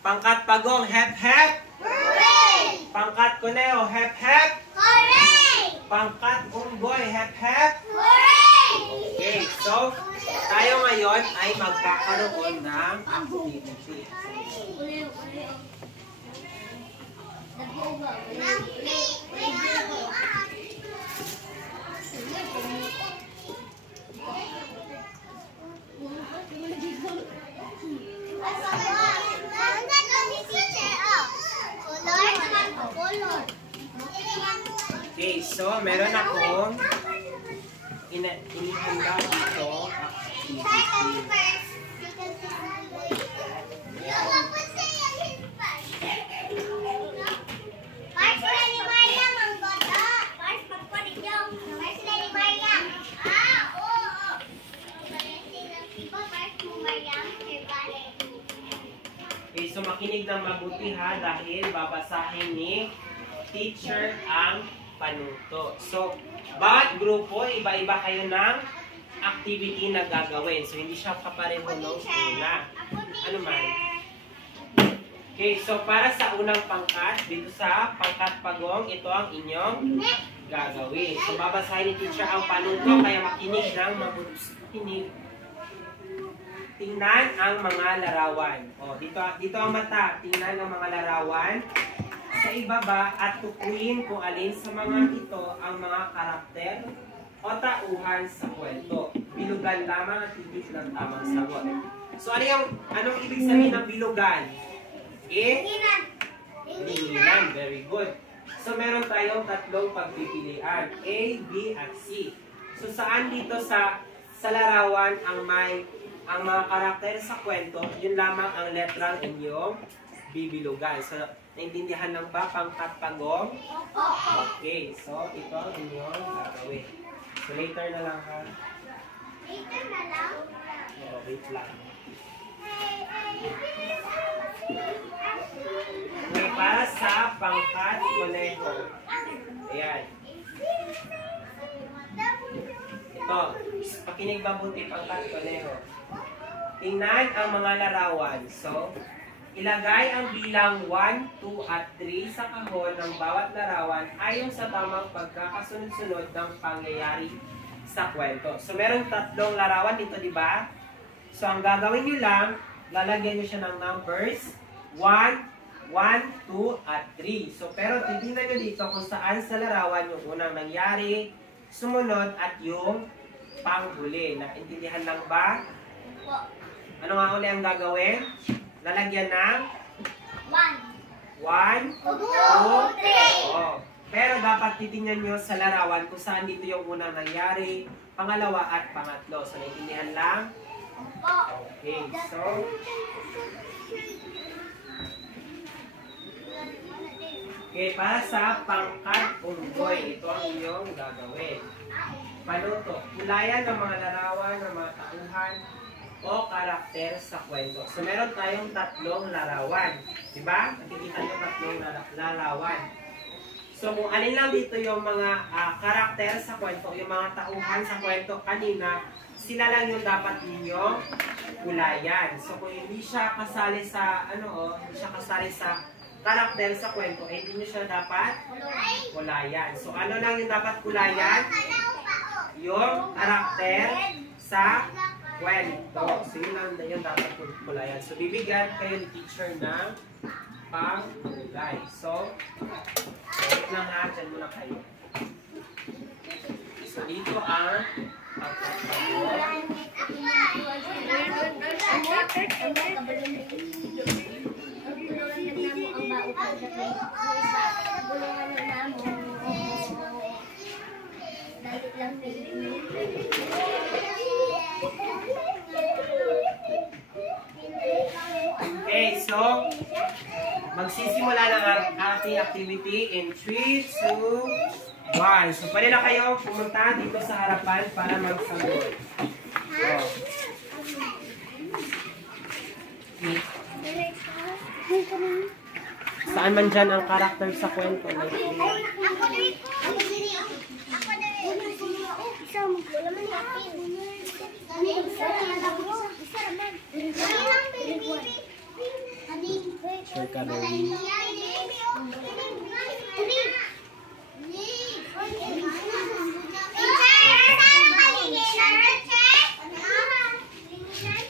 Pangkat pagong, hep, hep. Hooray! Pangkat kuneo, hep, hep. Hooray! Pangkat unggoy, hep, hep. Hooray! Okay, so tayo ngayon ay magkakaroon ng activity. Okay, so meron akong inihanda dito activity. Okay, so makinig ng mabuti ha dahil babasahin ni teacher ang panuto. So, bawat grupo, iba-iba kayo ng activity na gagawin. So, hindi siya kapareho ng una. Ano man? Okay, so para sa unang pangkat, dito sa pangkat pagong, ito ang inyong gagawin. So, babasahin ni teacher ang panuto, kaya makinig ng mabuti. Makinig. Tingnan ang mga larawan. O, dito ang mata. Tingnan ang mga larawan sa ibaba at tukuyin kung alin sa mga ito ang mga karakter o tauhan sa kwento. Bilugan lamang at titik ng tamang sagot. So, anong ibig sabihin ng bilugan? Tinginan. Very good. So, meron tayong tatlong pagpipilian. A, B, at C. So, saan dito sa larawan ang mga karakter sa kwento, yun lamang ang letrang inyong bibilugan. So, naintindihan lang ba pangkat pagong? Okay, so ito ang inyong gagawin. So, later na lang ha. Later na lang? Oo, wait lang. Okay, para sa pangkat koneho. Ayan. Ito, pakinig mabuti pangkat koneho. Tingnan ang mga larawan. So, ilagay ang bilang 1, 2, at 3 sa kahon ng bawat larawan ayon sa tamang pagkakasunod-sunod ng pangyayari sa kwento. So, merong tatlong larawan dito, di ba? So, ang gagawin nyo lang, lalagyan nyo siya ng numbers 1, 1, 2, at 3. So, pero titignan nyo dito kung saan sa larawan yung unang nangyari, sumunod, at yung panghuli. Naintindihan lang ba? Ano nga uli ang gagawin? Lalagyan ng 1, 2, 3. Oh. Pero dapat titingnan nyo sa larawan kung saan dito yung unang nangyari, pangalawa at pangatlo. So, naintindihan lang? Okay, so okay, para sa pangkat unggoy, ito ang inyong gagawin. Panuto, kulayan ng mga larawan ng mga tauhan o karakter sa kwento. So, meron tayong tatlong larawan. Diba? Nakikita nyo tatlong larawan. So, kung alin lang dito yung mga karakter sa kwento, yung mga tauhan sa kwento kanina, sila lang yung dapat ninyong kulayan. So, kung hindi siya kasali sa, hindi siya kasali sa karakter sa kwento, eh, hindi nyo siya dapat kulayan. So, ano lang yung dapat kulayan? Yung karakter sa kwento. So, yun lang yung dapat kulayan. So, bibigyan kayo ni teacher ng pang-kulay. So, wait lang ha. Diyan muna kayo. So, dito ang pagkakagawa. Okay, so magsisimula na ang ating activity in 3, 2, 1. So pwede na kayo pumunta dito sa harapan para magsagot. Oh. Saan man dyan ang karakter sa kwento? Sure ka, baby.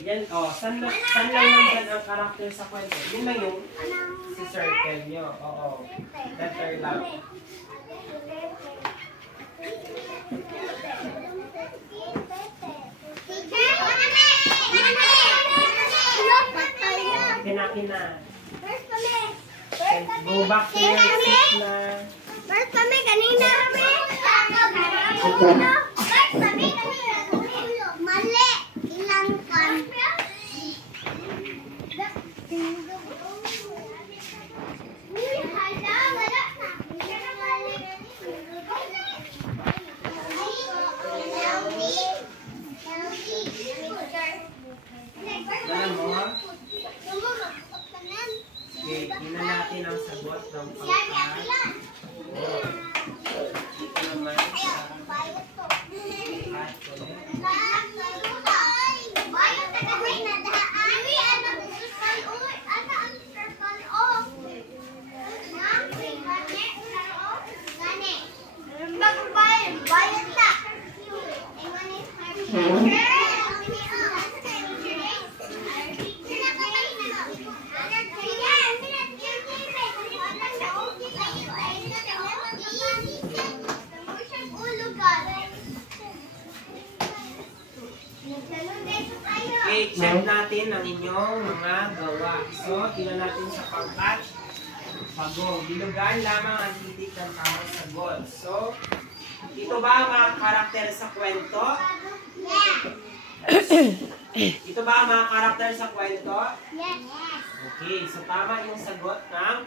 Yan, oh, saan lang nandyan ang karakter sa kwento? Yun lang yung si circle nyo. Oo. Letter lang. Kina. Go back to your seat na. First kami kanina. Mali. Ilang kan. Alam mo, ha? Okay, tingnan natin ang sagot ng pangkat. Dito naman sa okay, check natin ang inyong mga gawa. So, tingnan natin sa pangkat. Pagong. Bilugan lamang ang titik ng tamang sagot. So, ito ba ang mga karakter sa kwento? Ito ba ang mga karakter sa kwento? Yes. Okay, so tama yung sagot ng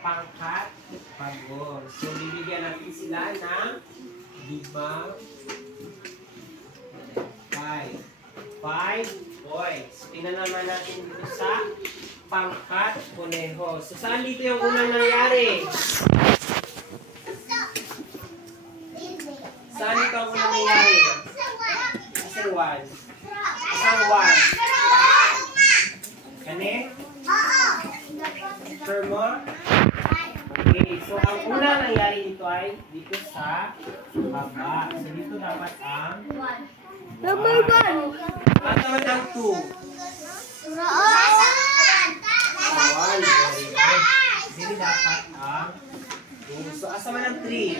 pangkat pagong. So, bibigyan natin sila ng 5 points. Tingnan naman natin dito sa pangkat kuneho. So, saan dito yung unang nangyari? Saan dito ang unang nangyari? Kasi 1. Isang 1. Kani? Sure mo? Okay, so ang unang nangyari dito ay dito sa baba. So, dito dapat ang Number 1. at naman ang 2. Dili dapat ang 2. So, asa man ang 3?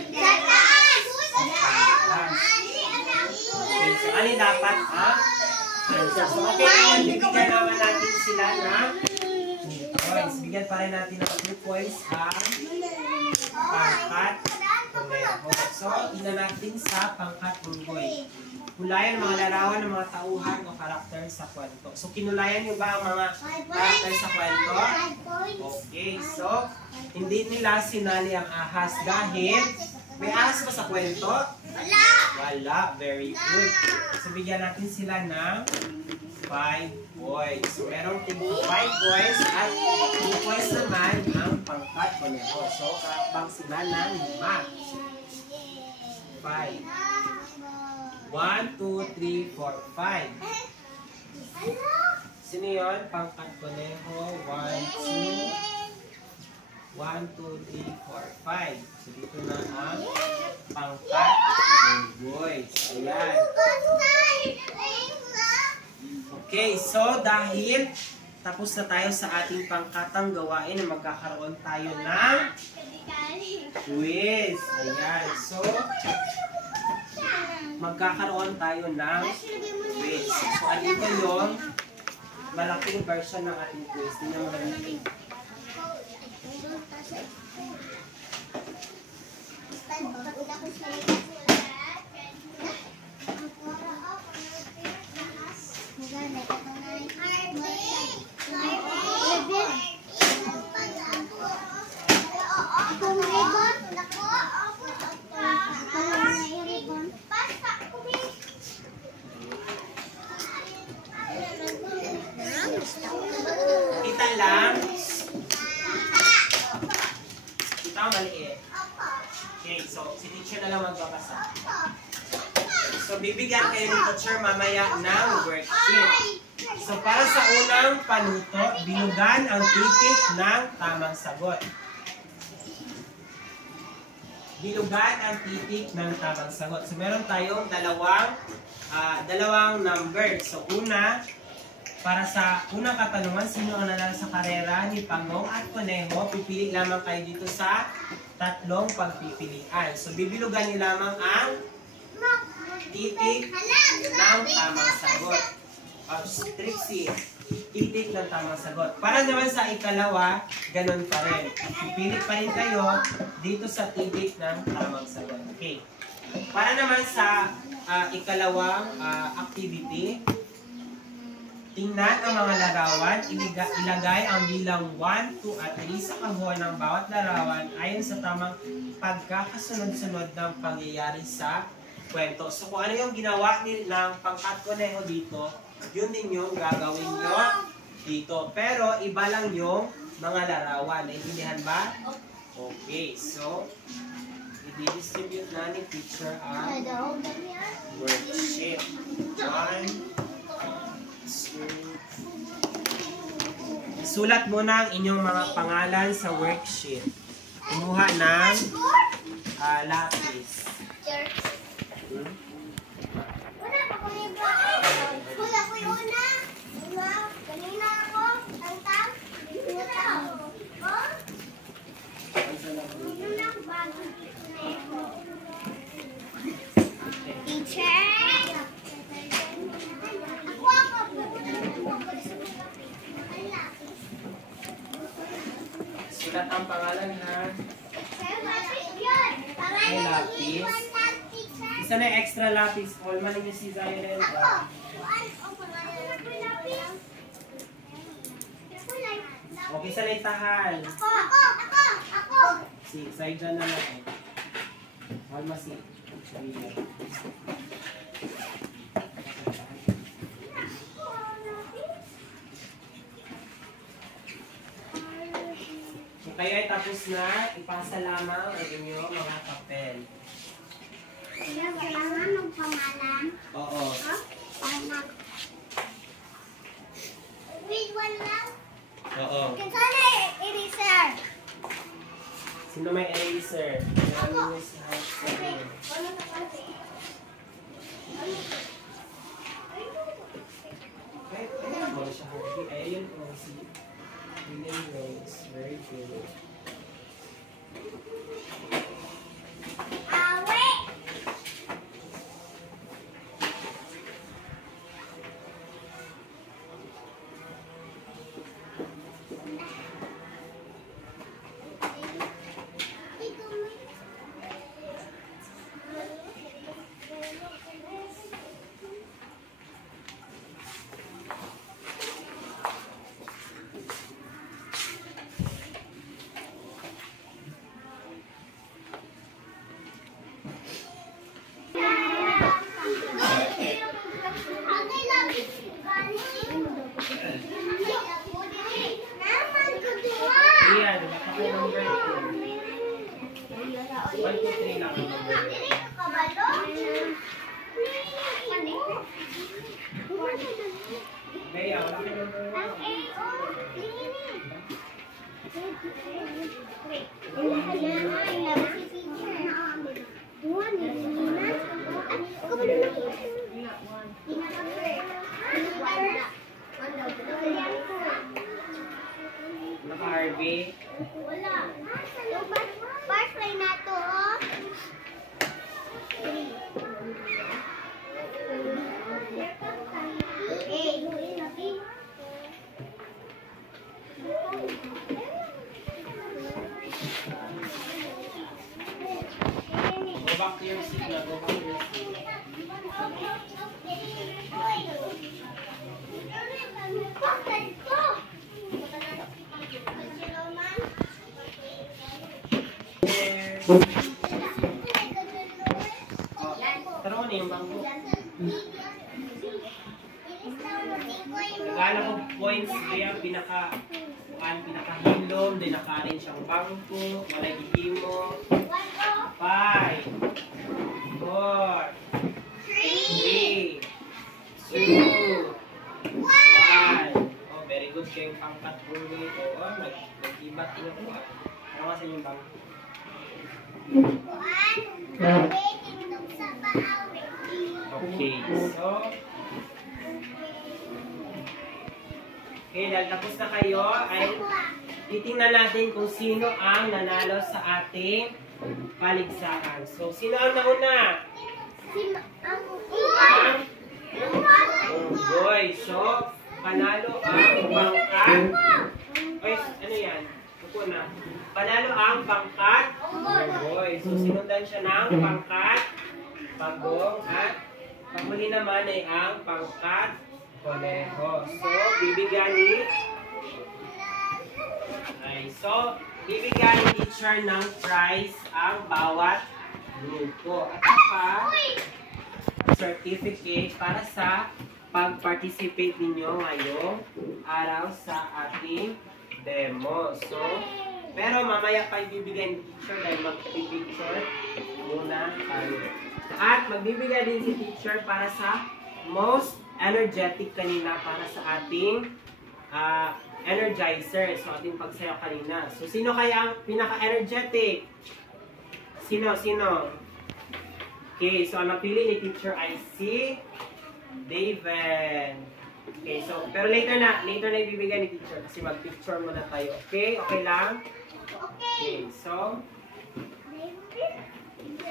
Okay, so ano dapat ang answer? So, okay naman, bibigyan naman natin sila ng 2 points. Bigyan pa rin natin ng 2 points ang pangkat kuneho. So, ina natin sa pangkat unggoy. Hulayan ang mga larawan ng mga tauhan o karakter sa kwento. So, kinulayan nyo ba ang mga karakter sa kwento? Okay, so, hindi nila sinali ang ahas dahil may ahas ba sa kwento? Wala. Very good. So, bigyan natin sila ng 5 points. So, merong 5 points at 2 points naman ang pangkat kuneho. So, karapang sila ng 5. 1, 2, 3, 4, 5. Sino yun? Pangkat kuneho. 1, 2, 3, 4, 5. So, dito na ang pangkat unggoy. Ayan. Okay, so dahil tapos na tayo sa ating pangkatang gawain, magkakaroon tayo ng quiz. Ayan. So, magkakaroon tayo ng quiz. So, andito yung malaking version ng ating quiz. Tingnan mo natin. Kita lang. Kita maliit. Okay, so si teacher na lang magbabasa. So bibigyan kayo ni teacher mamaya ng worksheet. So para sa unang panuto, binugan ang titik ng tamang sagot. Bilugan ang titik ng tamang sagot. So meron tayong dalawang number. So una, para sa unang katanungan, sino ang nanalo sa karera ni Pangong at Conejo? Pipili lamang kayo dito sa tatlong pagpipilian. So bibilugan niyo lamang ang titik ng tamang sagot. Trixie, titik ng tamang sagot. Para naman sa ikalawa, ganun pa rin. Pipili pa rin kayo dito sa titik ng tamang sagot. Okay. Para naman sa ikalawang activity, tingnan ang mga larawan, ilagay ang bilang 1, 2, at 3 sa kahon ng bawat larawan ayon sa tamang pagkakasunod-sunod ng pangyayari sa kwento. So kung ano yung ginawa ng pangkat Conejo dito, yun din yung gagawin nyo dito. Pero iba lang yung mga larawan. Naintindihan ba? Okay, so i-distribute na ni teacher ang worksheet. 1, sulat muna ang inyong mga pangalan sa worksheet. Kumuha ng lapis. Sulat ang pangalan ha. May lapis. Isa na yung extra lapis. Holman ninyo si Zyrel. Okay, sa litahan. Ako! Si Zayjan na lang. Holman si Zyrel. Kung kayo ay tapos na, ipasa lamang ang inyong mga papel. Kailangan ng pangalan. Oo. Read one lang. Oo. Sana eraser. Sino may eraser? Maraming yung sa house. Okay. Ano sa kasi? Ay, mo siya Harvey. Ayun po si William Rose. Very good. Wait. Iya, diba? Ako number 2. 1, 2, 3 lang ang number 2. Bea, wala ka number 1. Naka-Harvey. Wala. Barfly na to, oh. Your seat na. Go home your seat. Tara mo na yung bangko. Nagana ko points kaya pinaka-hilom, din naka-arrange ang bangko, walay gihimo. 5, 4, 3, 2, 1. Oh, very good kayong pangkat po nito. Oh, nag-ibat niyo po. Ano nga sa inyong bangko? Okay, so dahil tapos na kayo, ay titingnan natin kung sino ang nanalo sa ating paligsahan. So, sino ang nauna? Ang unggoy. So, panalo ang pangkat. Ay, ano yan? Upo na. Panalo ang pangkat. Unggoy. So, sinundan siya ng pangkat. Pagong at pagmuli naman ay ang pangkat. Koneho. So, bibigyan ni teacher ng prize ang bawat grupo. At saka, certificate para sa pag-participate ninyo ngayong araw sa ating demo. So, pero mamaya pa ibibigay ni teacher dahil mag-picture muna tayo. At magbibigay din si teacher para sa most energetic kanina para sa ating energizer. So, ating pagsayaw kanina. So, sino kaya ang pinaka-energetic? Sino? Okay, so ang napili ni teacher ay si David. Okay, so, pero later na ibibigay ni teacher kasi mag-picture muna tayo. Okay? Okay lang? Okay, so,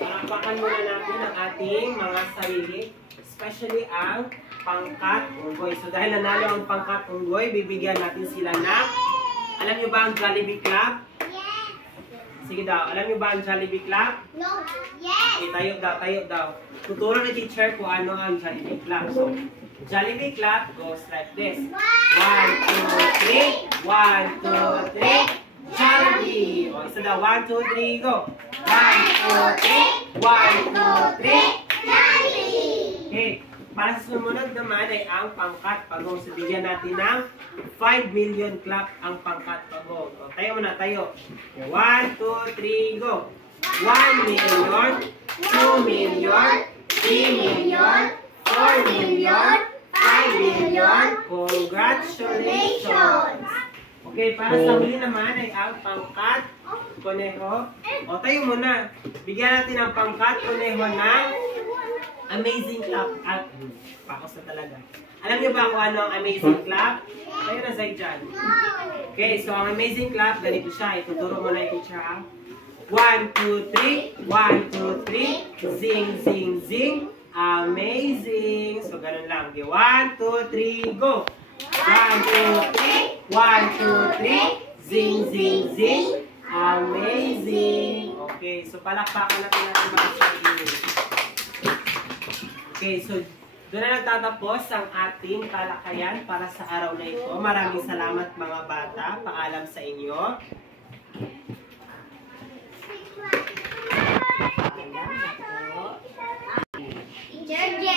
palakpakan muna natin ang ating mga sarili. Especially ang pangkat unggoy. So dahil nanalo ang pangkat unggoy, bibigyan natin sila ng, alam nyo ba ang Jollibee Club? Yes. Sige daw, alam nyo ba ang Jollibee Club? No. Yes. Okay, tayo daw. Tuturo ni teacher kung ano ang Jollibee Club. So, Jollibee Club goes like this. 1, 2, 3. 1, 2, 3. Jollibee. O, isa daw. 1, 2, 3, go. 1, 2, 3. 1, 2, 3. Jollibee. Okay, para sa sumunod naman ay ang pangkat pagong. So, bigyan natin ng 5 million clap ang pangkat pagong. O, tayo muna, tayo. 1, 2, 3, go. 1 million, 2 million, 3 million, 4 million, 5 million. Congratulations! Okay, para sa huli naman ay ang pangkat koneho. O, tayo muna. Bigyan natin ang pangkat koneho ng amazing clap. At, pakos na talaga. Alam niyo ba kung ano ang amazing clap? Tayo na Zay dyan. Okay, so ang amazing clap, ganito siya. Ituturo mo na yung teacher ha. 1, 2, 3. 1, 2, 3. Zing, zing, zing. Amazing. So, ganun lang. Okay, 1, 2, 3, go. 1, 2, 3. 1, 2, 3. Zing, zing, zing. Amazing. Okay, so palakpakan natin mga sarili. Okay, so doon na nagtatapos ang ating talakayan para sa araw na ito. Maraming salamat mga bata. Paalam sa inyo. Teacher J.